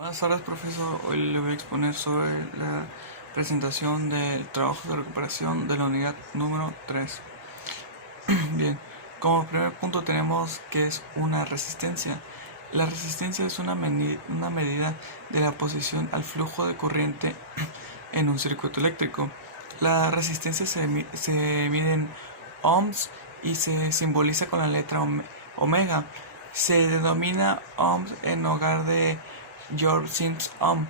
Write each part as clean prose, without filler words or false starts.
Buenas tardes, profesor. Hoy le voy a exponer sobre la presentación del trabajo de recuperación de la unidad número 3. Bien, como primer punto tenemos que es una resistencia. La resistencia es una medida de la posición al flujo de corriente en un circuito eléctrico. La resistencia se mide en ohms y se simboliza con la letra omega. Se denomina ohms en lugar de Georg Sims Ohm,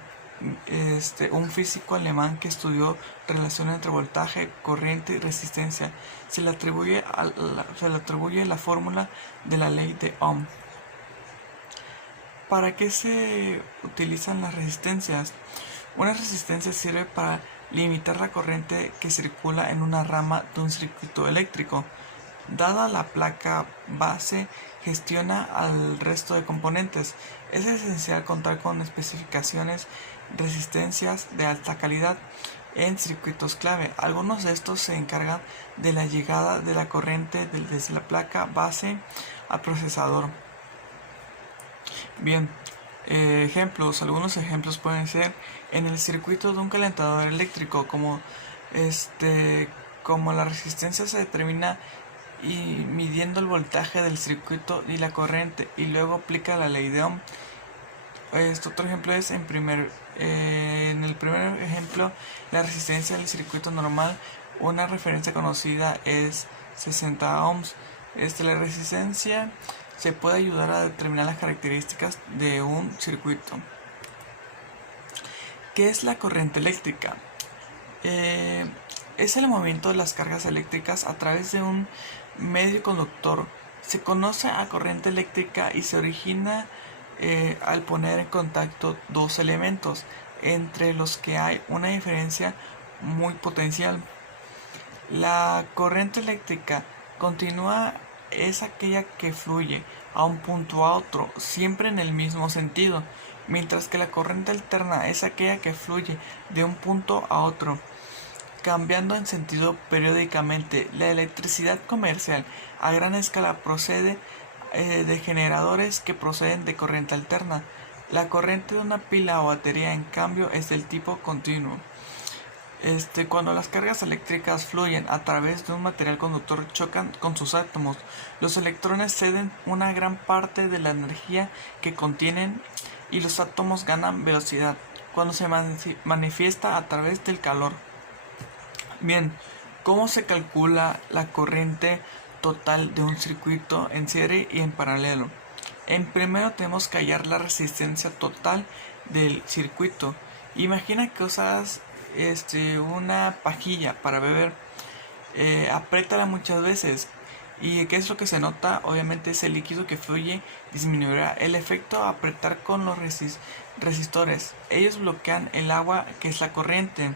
un físico alemán que estudió relación entre voltaje, corriente y resistencia. Se le atribuye la fórmula de la ley de Ohm. ¿Para qué se utilizan las resistencias? Una resistencia sirve para limitar la corriente que circula en una rama de un circuito eléctrico. Dada la placa base, gestiona al resto de componentes. Es esencial contar con especificaciones resistencias de alta calidad en circuitos clave. Algunos de estos se encargan de la llegada de la corriente desde la placa base al procesador. Bien, algunos ejemplos pueden ser en el circuito de un calentador eléctrico, como la resistencia se determina y midiendo el voltaje del circuito y la corriente y luego aplica la ley de Ohm. Otro ejemplo es en el primer ejemplo, la resistencia del circuito normal. Una referencia conocida es 60 ohms. La resistencia se puede ayudar a determinar las características de un circuito. ¿Qué es la corriente eléctrica? Es el movimiento de las cargas eléctricas a través de un medio conductor. Se conoce a corriente eléctrica y se origina al poner en contacto dos elementos entre los que hay una diferencia muy potencial. La corriente eléctrica continua es aquella que fluye a un punto a otro, siempre en el mismo sentido, mientras que la corriente alterna es aquella que fluye de un punto a otro, cambiando en sentido periódicamente. La electricidad comercial a gran escala procede de generadores que proceden de corriente alterna. La corriente de una pila o batería, en cambio, es del tipo continuo. Cuando las cargas eléctricas fluyen a través de un material conductor, chocan con sus átomos. Los electrones ceden una gran parte de la energía que contienen y los átomos ganan velocidad cuando se manifiesta a través del calor. Bien, ¿cómo se calcula la corriente total de un circuito en serie y en paralelo? Primero tenemos que hallar la resistencia total del circuito. Imagina que usas una pajilla para beber, apriétala muchas veces. ¿Y qué es lo que se nota? Obviamente ese líquido que fluye disminuirá. El efecto a apretar con los resistores. Ellos bloquean el agua, que es la corriente.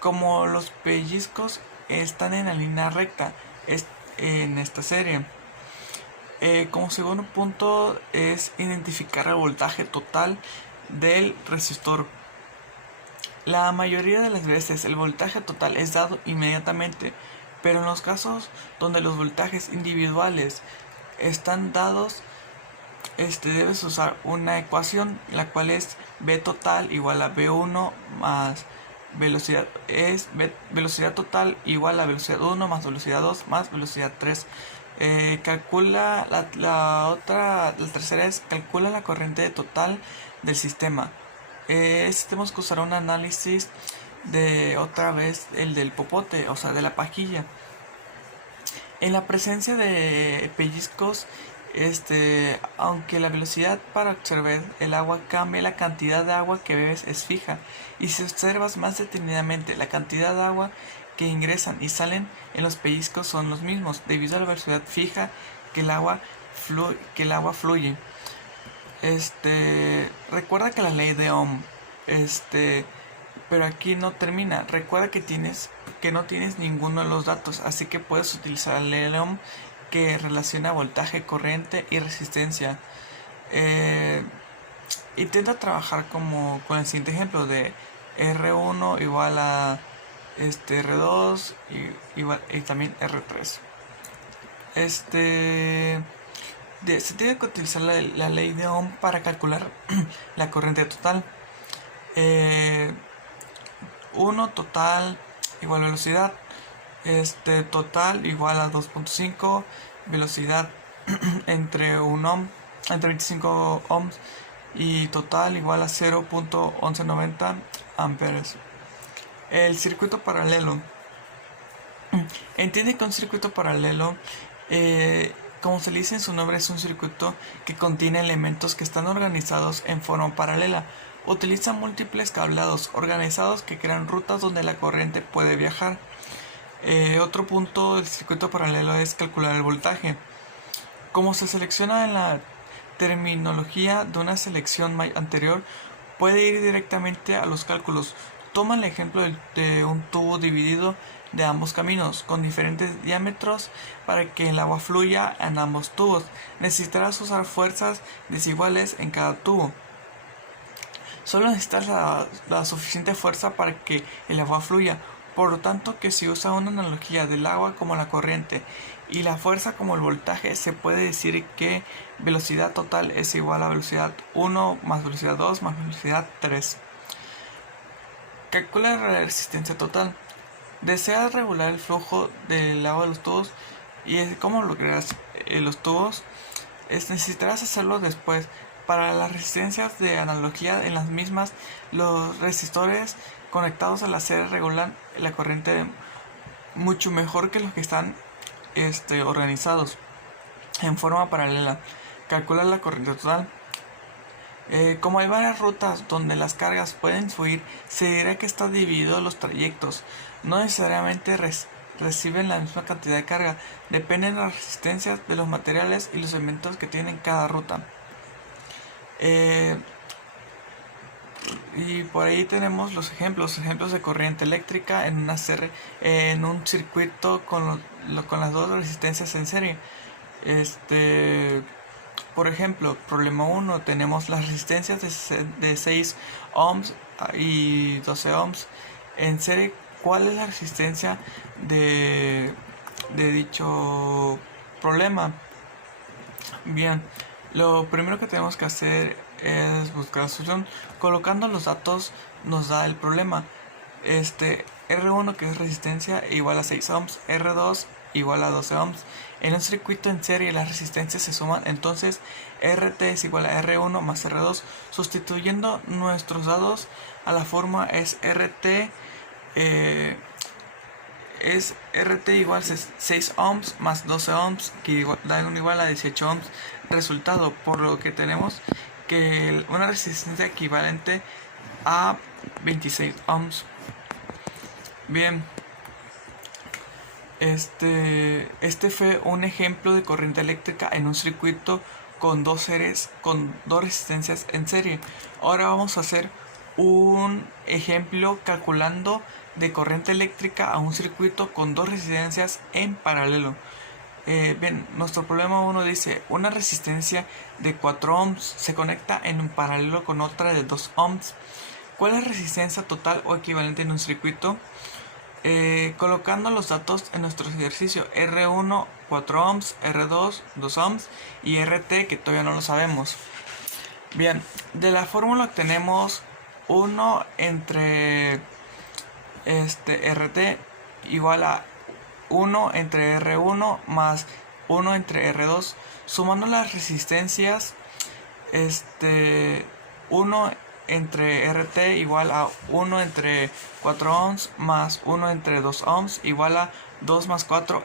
Como los pellizcos están en la línea recta en esta serie. Como segundo punto es identificar el voltaje total del resistor. La mayoría de las veces el voltaje total es dado inmediatamente, pero en los casos donde los voltajes individuales están dados, debes usar una ecuación, la cual es V total igual a V1 más velocidad total igual a velocidad 1 más velocidad 2 más velocidad 3. Calcula la tercera es calcula la corriente total del sistema. Tenemos que usar un análisis de otra vez el del popote, o sea, de la pajilla. En la presencia de pellizcos, aunque la velocidad para observar el agua cambia, la cantidad de agua que bebes es fija. Y si observas más detenidamente, la cantidad de agua que ingresan y salen en los pellizcos son los mismos, debido a la velocidad fija que el agua fluye. Recuerda que la ley de Ohm, pero aquí no termina. Recuerda que no tienes ninguno de los datos, así que puedes utilizar la ley de Ohm, que relaciona voltaje, corriente y resistencia. Intenta trabajar con el siguiente ejemplo de R1 igual a R2 y también R3. Se tiene que utilizar la ley de Ohm para calcular la corriente total. 1 total igual velocidad, total igual a 2.5, velocidad entre 1 ohm, entre 25 ohms, y total igual a 0.1190 amperes. El circuito paralelo. Entiende que un circuito paralelo, como se le dice en su nombre, es un circuito que contiene elementos que están organizados en forma paralela. Utiliza múltiples cableados organizados que crean rutas donde la corriente puede viajar. Otro punto del circuito paralelo es calcular el voltaje. Como se selecciona en la terminología de una selección anterior, puede ir directamente a los cálculos. Toma el ejemplo de un tubo dividido de ambos caminos con diferentes diámetros. Para que el agua fluya en ambos tubos, necesitarás usar fuerzas desiguales en cada tubo. Solo necesitas la suficiente fuerza para que el agua fluya. Por lo tanto, que si usa una analogía del agua como la corriente y la fuerza como el voltaje, se puede decir que velocidad total es igual a velocidad 1 más velocidad 2 más velocidad 3. Calcula la resistencia total. Deseas regular el flujo del agua de los tubos. ¿Y cómo lograrás los tubos? Necesitarás hacerlo después. Para las resistencias de analogía, en las mismas, los resistores conectados a la serie regulan la corriente mucho mejor que los que están organizados en forma paralela. Calcula la corriente total. Como hay varias rutas donde las cargas pueden fluir, se dirá que está dividido los trayectos. No necesariamente reciben la misma cantidad de carga, dependen de las resistencias de los materiales y los elementos que tienen cada ruta. Y por ahí tenemos los ejemplos de corriente eléctrica en un circuito con las dos resistencias en serie. Por ejemplo, problema 1, tenemos las resistencias de 6 ohms y 12 ohms en serie. ¿Cuál es la resistencia de dicho problema? Bien, lo primero que tenemos que hacer es buscar la solución. Colocando los datos nos da el problema. R1, que es resistencia, igual a 6 ohms, R2 igual a 12 ohms. En un circuito en serie las resistencias se suman, entonces RT es igual a R1 más R2. Sustituyendo nuestros datos a la forma es RT igual a 6 ohms más 12 ohms, que da igual a 18 ohms. Resultado, por lo que tenemos que una resistencia equivalente a 26 ohms. Bien, fue un ejemplo de corriente eléctrica en un circuito con dos resistencias en serie. Ahora vamos a hacer un ejemplo calculando de corriente eléctrica a un circuito con dos resistencias en paralelo. Bien, nuestro problema 1 dice: una resistencia de 4 ohms se conecta en paralelo con otra de 2 ohms. ¿Cuál es la resistencia total o equivalente en un circuito? Colocando los datos en nuestro ejercicio: R1 4 ohms, R2 2 ohms y RT, que todavía no lo sabemos. Bien, de la fórmula obtenemos 1 entre RT igual a 1 entre R1 más 1 entre R2. Sumando las resistencias, 1 entre RT igual a 1 entre 4 ohms más 1 entre 2 ohms igual a 2 más 4